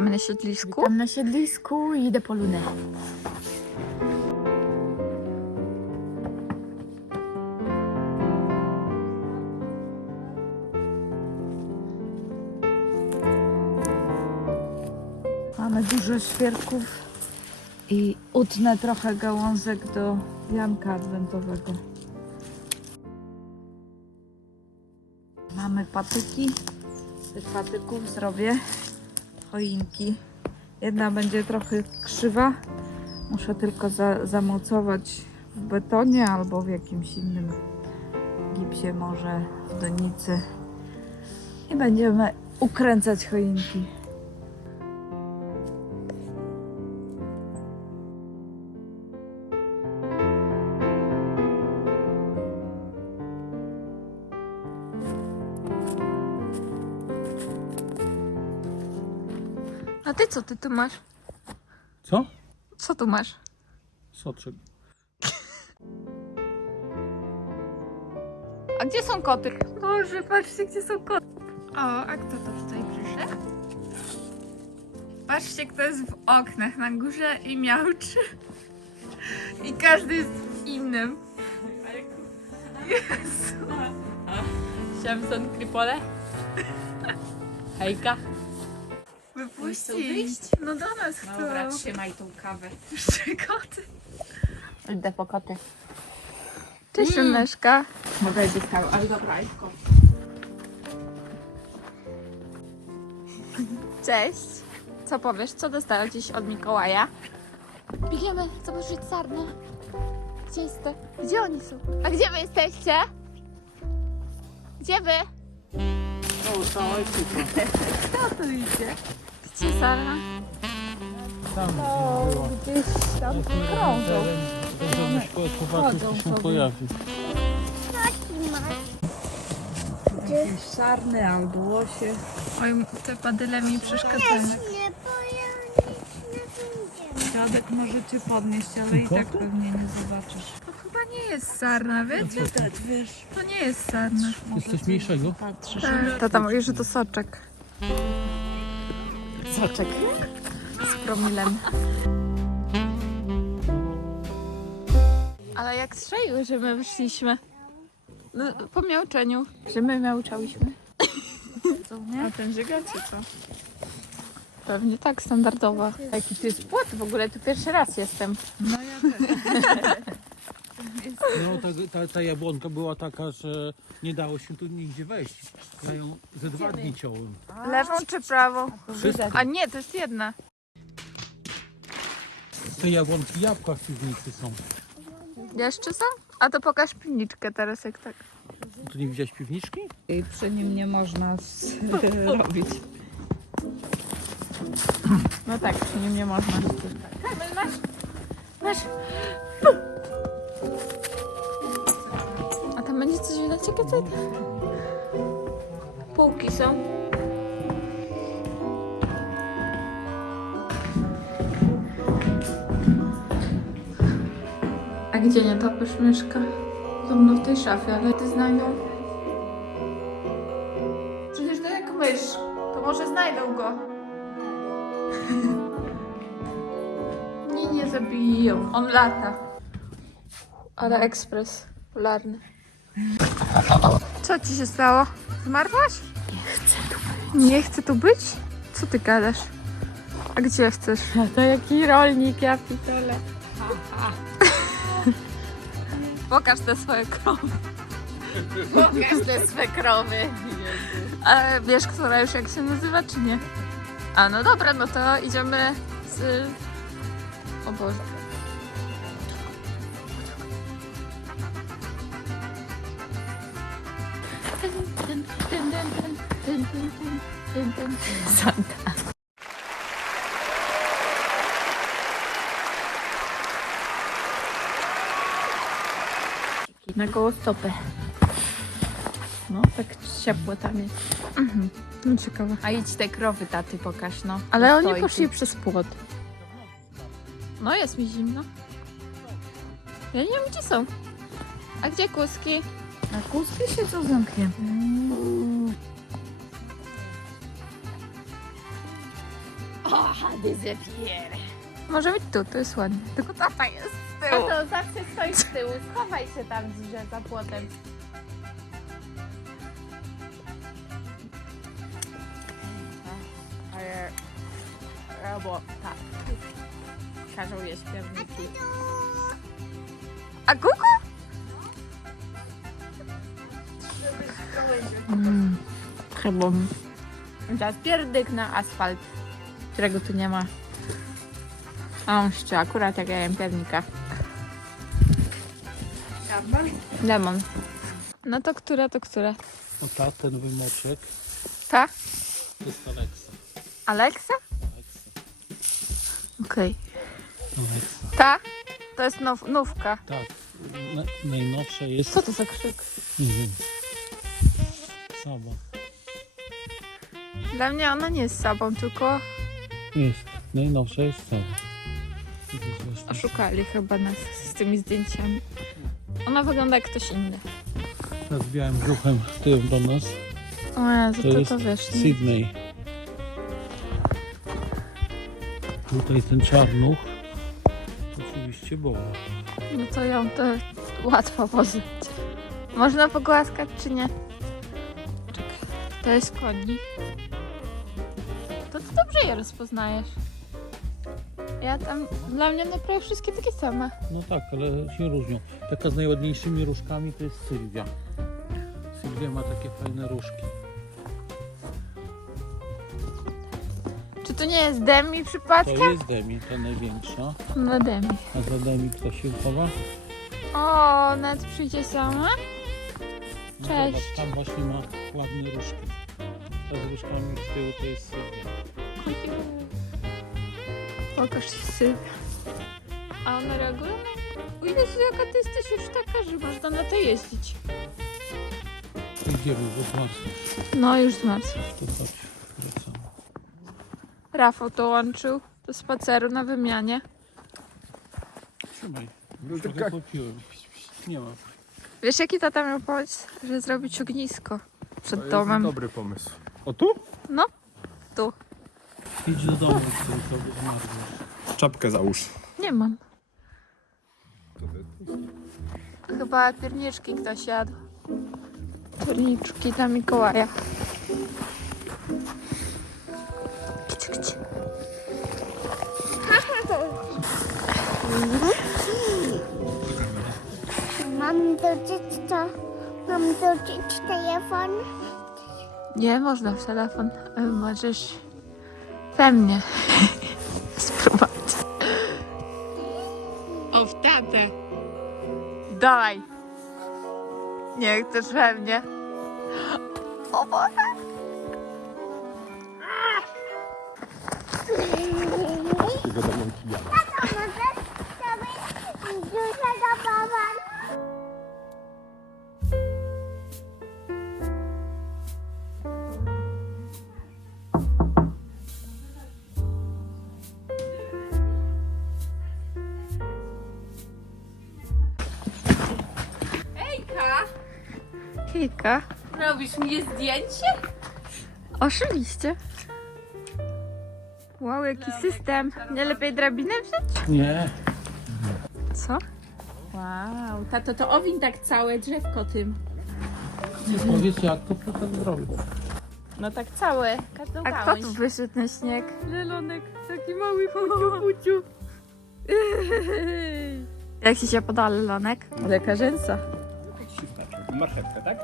Witamy na siedlisku. Tam na siedlisku i idę po lunę. Mamy dużo świerków i utnę trochę gałązek do janka adwentowego. Mamy patyki. Z tych patyków zrobię choinki. Jedna będzie trochę krzywa. Muszę tylko za, zamocować w betonie albo w jakimś innym gipsie, może w donicy. I będziemy ukręcać choinki. Co ty tu masz? Co? Co tu masz? Soczek. A gdzie są koty? Boże, patrzcie, gdzie są koty. O, a kto to tutaj przyszedł? Patrzcie, kto jest w oknach na górze i miauczy. I każdy jest w innym. Jezu. Siamson Kripole. Hejka. Wypuścić. No do nas chcą. trzymaj tą kawę. Trzy koty. Idę po koty. Cześć, Leszka. Mogę iść kawy, ale dobra, kot. Cześć. Co powiesz? Co dostałeś dziś od Mikołaja? Biegniemy zobaczyć sarnę. Gdzie jest to? Gdzie oni są? A gdzie wy jesteście? Gdzie wy? Gdzie Sara? Tam była. Gdzieś tam krążą. Żaden chłopaków się pojawi. Jakieś sarny albo łosie. Oj, te padyle mi przeszkadzają. Dziadek może cię podnieść, ale i tak pewnie nie zobaczysz. To chyba nie jest sarna, wiecie? wiesz. To nie jest sarna. Jest coś mniejszego? Patrzysz. Tak, tata mówi, że to soczek. Soczek. Z promilem. Ale jak strzeliły, że my wyszliśmy. No, po miauczeniu. Że my miauczałyśmy. A ten żyga czy co? Pewnie tak, standardowo. Jaki tu jest płot w ogóle, tu pierwszy raz jestem. No ja też. No ta, ta, ta jabłonka była taka, że nie dało się tu nigdzie wejść. Ja ją ze dwa dni ciąłem. Lewą czy prawą? Wszystko. A nie, to jest jedna. Te jabłonki jabłka w piwnicy są. Jeszcze są? A to pokaż pilniczkę teraz, jak tak. Tu nie widziałeś piwniczki? I przy nim nie można s- robić. No tak, przy nim nie można. Kamil, masz? Masz? Będzie coś widać? Jakie to? Półki są. A gdzie nie topisz myszka? Podobno w tej szafie, ale ty znajdą. Przecież to jak mysz. To może znajdą go. Nie, nie zabiją. On lata. Ale ekspres polarny. Co ci się stało? Zmarłaś? Nie chcę tu być. Nie chcę tu być? Co ty gadasz? A gdzie chcesz? To jaki rolnik, ja pitole. Pokaż te swoje krowy. Pokaż te swe krowy. A wiesz, która już jak się nazywa, czy nie? A no dobra, no to idziemy z... O Boże. Santa. Na koło stopy. No, tak ciepło tam jest. Mhm. No ciekawe. A idź te krowy taty pokaż, no. Ale oni stoi poszli tu. przez płot. No, jest mi zimno. Ja nie wiem, gdzie są. A gdzie kuski? Na kózki się co zamknięte. Może być tu, to jest ładnie. Tylko tata jest z A tyłu. to zawsze stoi z tyłu. Schowaj się tam że za płotem. Ale robota. Każą jeść pierniki. A kuku? Mm, chyba. Teraz pierdyk na asfalt, którego tu nie ma. A on jeszcze akurat jak ja jem piernika. Lemon. No to która, to która? No ta, ten wymoczek Ta? to jest Alexa. Alexa? Alexa. Okej. Alexa. Ta? To jest now, nówka. Tak. Na, najnowsza jest... Co to za krzyk? Nie wiem. Saba. Dla mnie ona nie jest sabą, tylko Jest. Najnowsza jest właśnie. oszukali chyba nas z tymi zdjęciami. Ona wygląda jak ktoś inny. Ta z białym brzuchem tyłem do nas. O Jezu, To to, jest to wiesz. Nie. Sydney. Tutaj ten czarnuch. Oczywiście boła. No to ją to łatwo poznać. Można pogłaskać czy nie? Czekaj. To jest konik. To dobrze je rozpoznajesz. Ja tam, dla mnie one prawie wszystkie takie same. No tak, ale się różnią. Taka z najładniejszymi różkami to jest Sylwia. Sylwia ma takie fajne różki. Czy to nie jest Demi To przypadkiem? jest Demi, ta największa. No Demi. A za Demi kto się chowa? O, nawet przyjdzie sama? No Cześć. Zobacz, tam właśnie ma ładnie różki. Z różkami z tyłu to jest Sylwia. Pokaż sy. A one reagują? O Jezu, jaka ty jesteś już taka, że można na to jeździć. Idziemy, bo. No, już zmarzł. To chodź, wracamy. Rafał dołączył do spaceru na wymianie. Trzymaj. Trochę popiłem. Nie ma. Wiesz, jaki tata miał pomysł? Że zrobić ognisko przed domem. dobry pomysł. O tu? No, tu. Idź do domu, tylko bo zmarzniesz. Czapkę załóż. Nie mam. Chyba pierniczki ktoś jadł. Pierniczki dla Mikołaja. Gdzie, gdzie? Mam dożyć to, mam dożyć telefon. Nie można w telefon. ale Możesz we mnie spróbować. O, w tatę. Dawaj. Nie chcesz we mnie. O Boże. Tylko Kilka. Robisz mnie zdjęcie? Oczywiście. Wow, jaki system. Nie lepiej drabinę wziąć? Nie. Co? Wow, tato, to owin tak całe drzewko tym. Nie powiedz jak to potem zrobię. No tak całe, każdą A kto gałąź. tu wyszedł na śnieg? Lelonek, taki mały puciu, puciu. Jak ci się poda lelonek? Lekarzęca. Marchewkę, tak?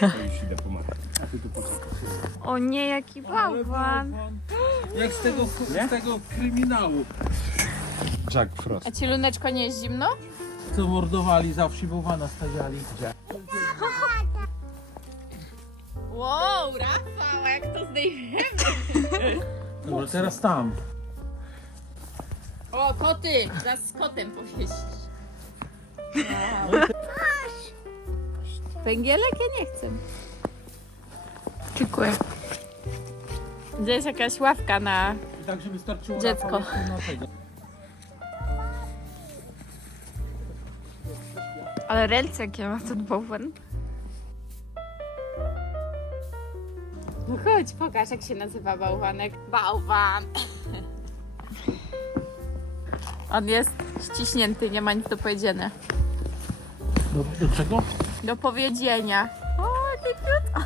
To już idę po marchewkę. A ty tu poczekaj. O nie, jaki bałwan. Jak z tego, z tego kryminału. Jack Frost. A ci luneczko nie jest zimno? Co mordowali, zawsze bałwana stawiali. Wow, Rafał, jak to zdejmiemy? Dobra, teraz tam. O, koty! Zaraz z kotem powieścisz. Węgielek ja nie chcę. Dziękuję. Gdzie jest jakaś ławka na... Tak, żeby starczyło Dziecko. Na tego. Ale ręce jakie ma ten bałwan. No chodź, pokaż jak się nazywa bałwanek. Bałwan. On jest ściśnięty, nie ma nic do powiedzenia. Do, do czego? Do powiedzenia. O, jaki cute.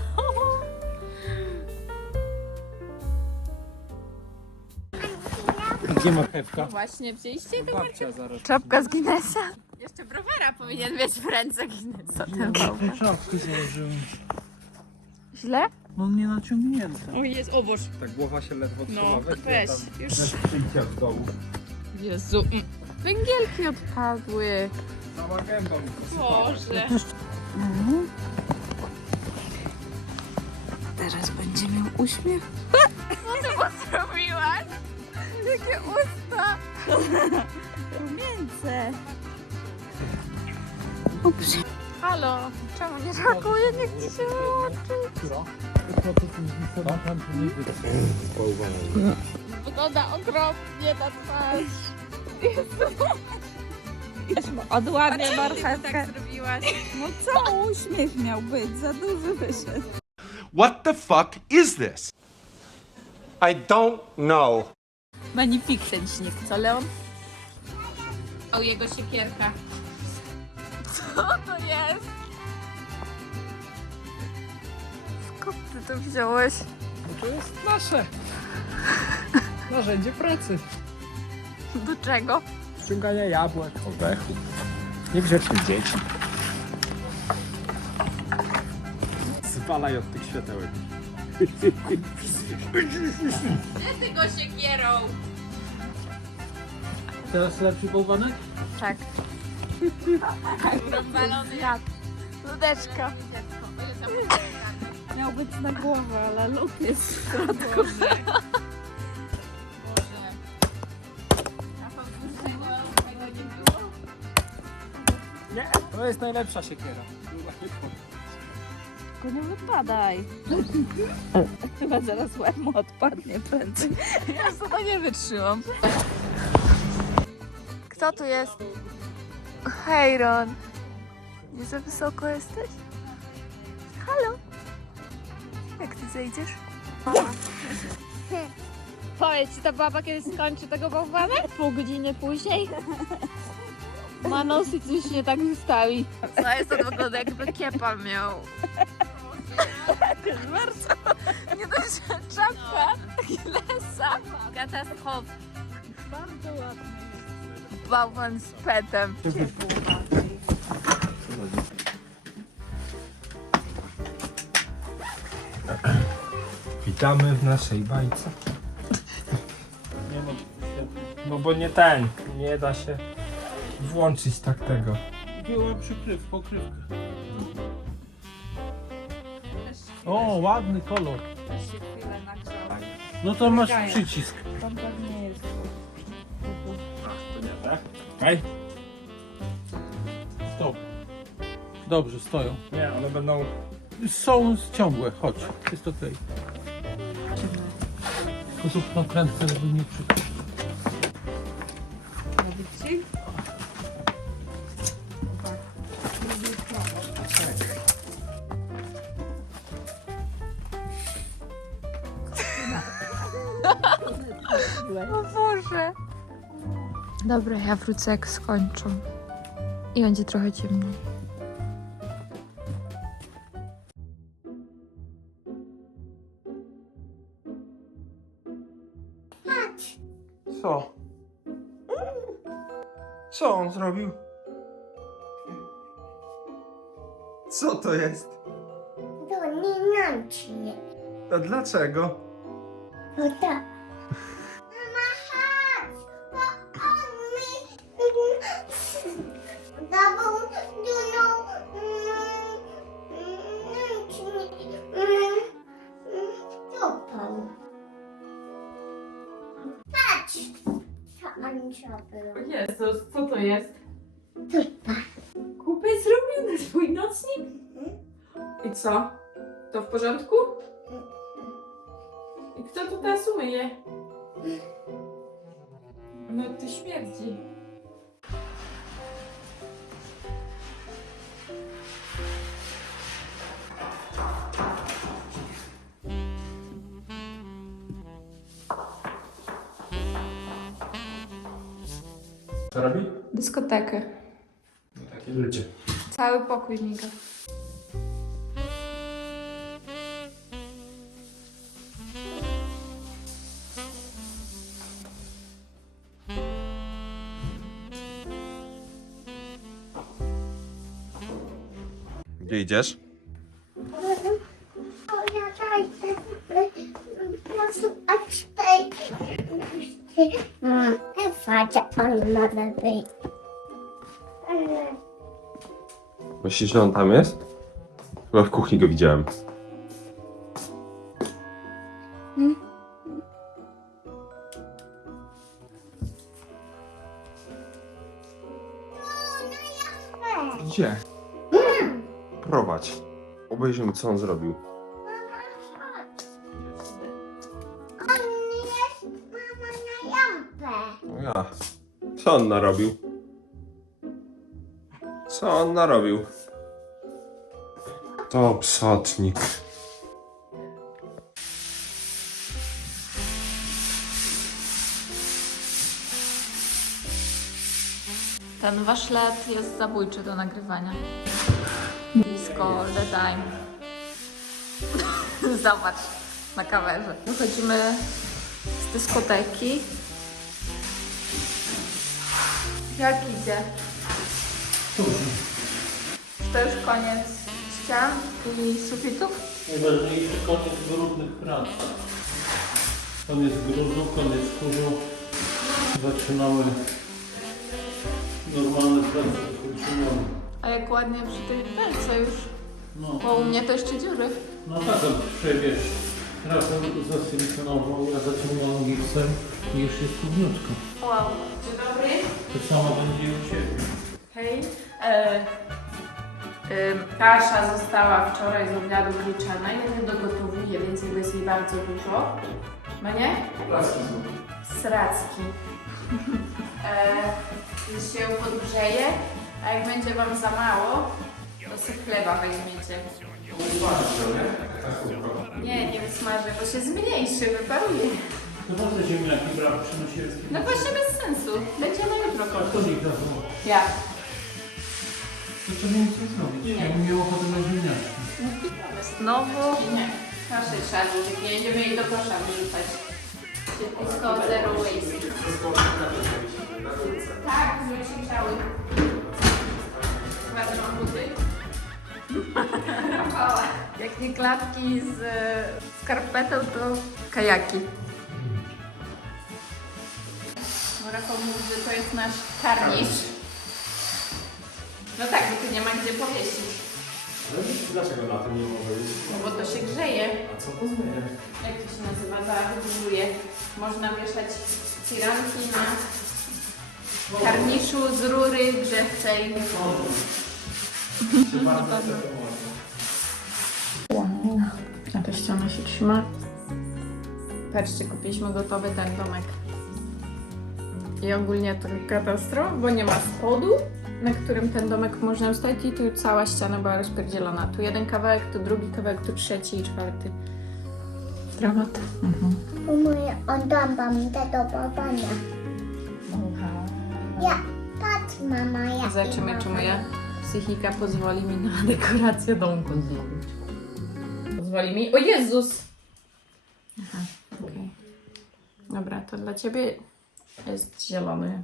Gdzie marchewka? Właśnie wzięliście to Babcia zaraz. Czapka z Guinnessa. Jeszcze browara powinien mieć w ręce Guinnessa ten bałwan. Czapkę założyłem. Źle? No nie naciągnięte. O, jest oboż. Tak głowa się ledwo trzyma. No, Weź weź. tam Już. W dołu. Jezu. mm. Węgielki odpadły. Cała gęba mi posypała. Boże. Teraz będzie miał uśmiech. Zrobiłaś? Jakie usta. Rumieńce. Halo. Czemu nie reaguje? Nie chce się wyda. Wygląda okropnie ta twarz. Odładnie marchewkę. Tak zrobiłaś. No co uśmiech miał być? Za duży wyszedł. What the fuck is this? I don't know. Magnifik ten śnieg, co Leon? O, jego siekierka. Co to jest? Skąd ty to wziąłeś? No to jest nasze. Narzędzie pracy. Do czego? Ściągania jabłek, orzechów. Niegrzecznych dzieci. Zwalaj od tych światełek. Ty go siekierą. Teraz lepszy bałwanek? Tak. Rozwalony. Ludeczka. Miał być na głowę, ale luk jest w środku. To jest najlepsza siekiera. Tylko nie wypadaj. Chyba zaraz łeb mu odpadnie prędzej. Ja to nie wytrzymam. Kto tu jest? Hej, Ron. Nie za wysoko jesteś? Halo? Jak ty zejdziesz? Powiedz, czy ta baba kiedy skończy tego bałwana? Pół godziny później? Ma nos i coś nie tak wystawi. Co jest to wygląda jakby kiepa miał. Bardzo. Nie dość, że czapka. Lesa. Katastrof. Bardzo ładnie. Bałwan z petem. Witamy w naszej bajce. Nie no, no bo nie ten, nie da się włączyć tak tego. Była przykryw, pokrywka. O, ładny kolor. Też się chwilę nagrzał. No to masz przycisk. Tam pewnie jest. Okej? Stop. Dobrze, stoją. Nie, one będą... Są ciągłe, chodź. Jest okej. Tylko tu tą krętkę, żeby nie przykryć. Dobra, ja wrócę jak skończą. I będzie trochę ciemniej. Co? Co on zrobił? Co to jest? To nie nocznie. A dlaczego? No tak. Zrobił. Jezus, co to jest? Tupa. Kupiec zrobił na swój nocnik? I co? To w porządku? I kto tu teraz umyje? No ty śmierdzi. Co robi? Dyskotekę. No takie życie. Cały pokój miga. Gdzie idziesz? Ma lepiej. Myślisz, że on tam jest? Chyba w kuchni go widziałem. Gdzie? Prowadź. Obejrzymy, co on zrobił. Co on narobił? Co on narobił? To psotnik. Ten waszlet jest zabójczy do nagrywania. Blisko all the time. Zobacz na kamerze. Wychodzimy z dyskoteki. Jak idzie? To już koniec ścian i sufitów? Najważniejszy koniec brudnych prac. Koniec gruzu, koniec kurzu. Zaczynamy normalne prace kończymy. A jak ładnie przy tej belce już. No, Bo u mnie to jeszcze dziury. no tak, to przebierz. Trafę zasilikonową, ja zaciągnąłem gipsem i już jest równiutko. Wow. Dzień dobry. To samo będzie i u Ciebie. Hej. E, ym, kasza została wczoraj z obiadu wliczana. Ja nie dogotowuję, więc jego jest jej bardzo dużo. No nie? Sracki. E, się podgrzeje, a jak będzie Wam za mało, to sobie chleba weźmiecie. Nie, nie wysmażę, bo się zmniejszy, wyparuje. No po co ziemniaki brak przynosiły? No właśnie bez sensu. Będzie na jutro kto ich zawołał? Ja. To co nie chcę zrobić? Ja bym miał ochotę na ziemniaki. Znowu. Nie. Trzeba wrzucić, nie będziemy jej do kosza wyrzucać. Blisko zero waste. Tak, wrzuci cały. Chyba, że mam buty. Jak nie klatki z e, skarpetą, to kajaki. Rafał mówi, że to jest nasz karnisz. No tak, bo tu nie ma gdzie powiesić. Dlaczego na tym nie może być? No bo to się grzeje. A co to zmienia? Jak to się nazywa? Zaaranżuje. Można wieszać firanki na karniszu z rury grzewczej. A ta ściana się trzyma. Patrzcie, kupiliśmy gotowy ten domek. I ogólnie to katastrofa, bo nie ma spodu, na którym ten domek można ustawić i tu cała ściana była rozpierdzielona. Tu jeden kawałek, tu drugi kawałek, tu trzeci i czwarty. Dramat. Umuję, oddam wam te do babania. Ja, patrz mama, ja. Zobaczymy, czy moja psychika pozwoli mi na dekorację domku zrobić. Pozwoli mi? O Jezus! Aha, okej. Dobra, to dla Ciebie jest zielony.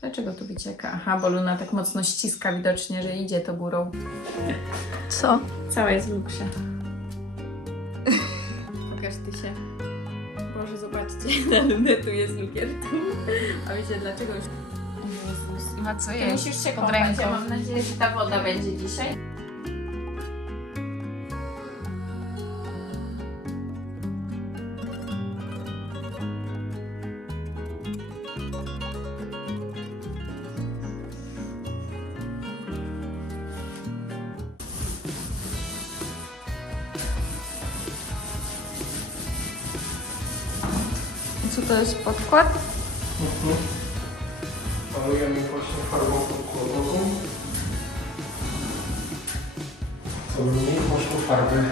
Dlaczego tu wycieka? Aha, bo Luna tak mocno ściska widocznie, że idzie to górą. Co? Cała jest w luksie. Pokaż Ty się. Boże, zobaczcie, na Lunę tu jest lukierką. A wiecie dlaczego już... Jezus. Ma co jeść musisz się pod kąpać. ręką. Ja mam nadzieję, że ta woda będzie dzisiaj. Co to jest podkład? Malujemy właśnie farbą podkładową. Co mniej poszło farby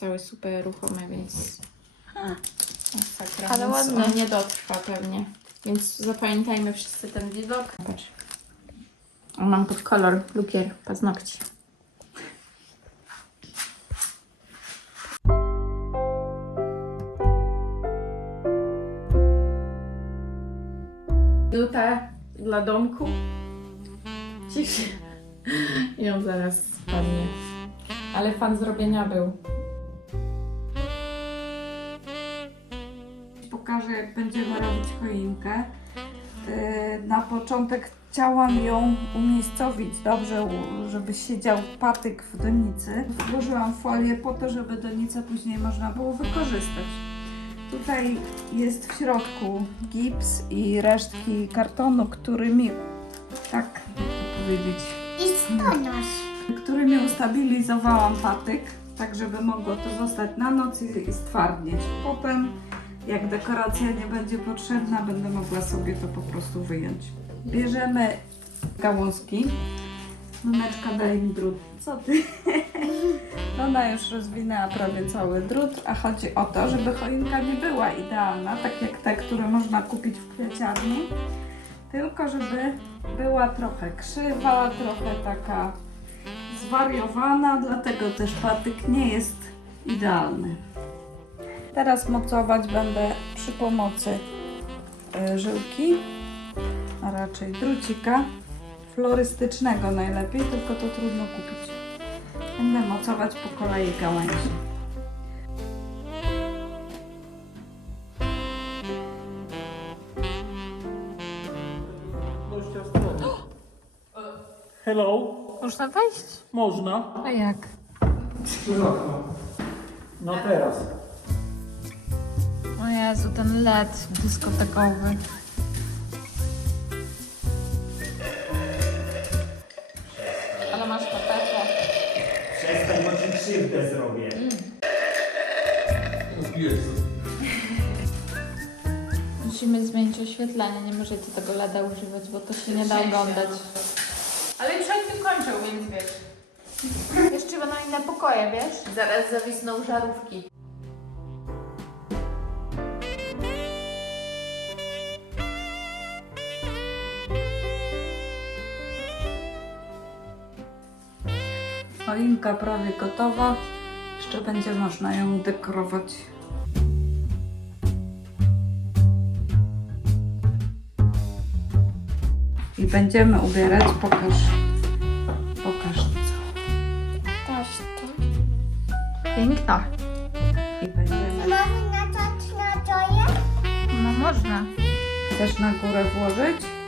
całe super ruchome, więc... Masakra, Ale więc ładne. on nie dotrwa pewnie. Więc zapamiętajmy wszyscy ten widok. Patrz. O, mam pod kolor lukier paznokci. Nuta dla domku. Ciszy. I on zaraz spadnie. Ale fan zrobienia był. Pokażę, jak będziemy robić choinkę. Yy, Na początek chciałam ją umiejscowić dobrze, żeby siedział patyk w donicy. Włożyłam folię po to, żeby donicę później można było wykorzystać. Tutaj jest w środku gips i resztki kartonu, którymi, tak powiedzieć, I stonosz. którymi ustabilizowałam patyk, tak żeby mogło to zostać na noc i, i stwardnieć. Potem, jak dekoracja nie będzie potrzebna, będę mogła sobie to po prostu wyjąć. Bierzemy gałązki. Mameczka daje mi drut. Co ty? Ona już rozwinęła prawie cały drut, a chodzi o to, żeby choinka nie była idealna, tak jak te, które można kupić w kwieciarni, tylko żeby była trochę krzywa, trochę taka zwariowana, dlatego też patyk nie jest idealny. Teraz mocować będę przy pomocy y, żyłki, a raczej drucika, florystycznego najlepiej, tylko to trudno kupić. Będę mocować po kolei gałęzi. Hello, Można wejść? można? A jak? No teraz. Jezu, ten LED dyskotekowy. Ale masz tapetę. Przestań, bo ci krzywdę zrobię. Musimy zmienić oświetlenie, nie możecie tego LEDa używać, bo to się nie da oglądać. Ale już oni tu kończą, więc wiesz. Jeszcze będą inne pokoje, wiesz? Zaraz zawisną żarówki. Choinka prawie gotowa. Jeszcze będzie można ją dekorować. I będziemy ubierać. Pokaż. Pokaż co. Też to. Piękna. I będziemy Można na doje? No można. też na górę włożyć.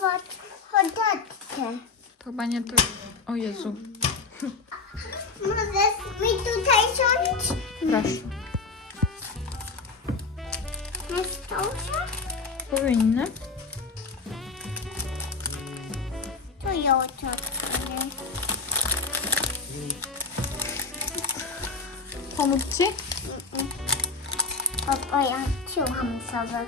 Zobacz, chodźcie. To chyba nie to. O Jezu. Możesz mi tutaj siąść? Proszę. Na stołce? Powinny. To ja oczekuję. Pomóc ci? Papa, ja ciucham sobie.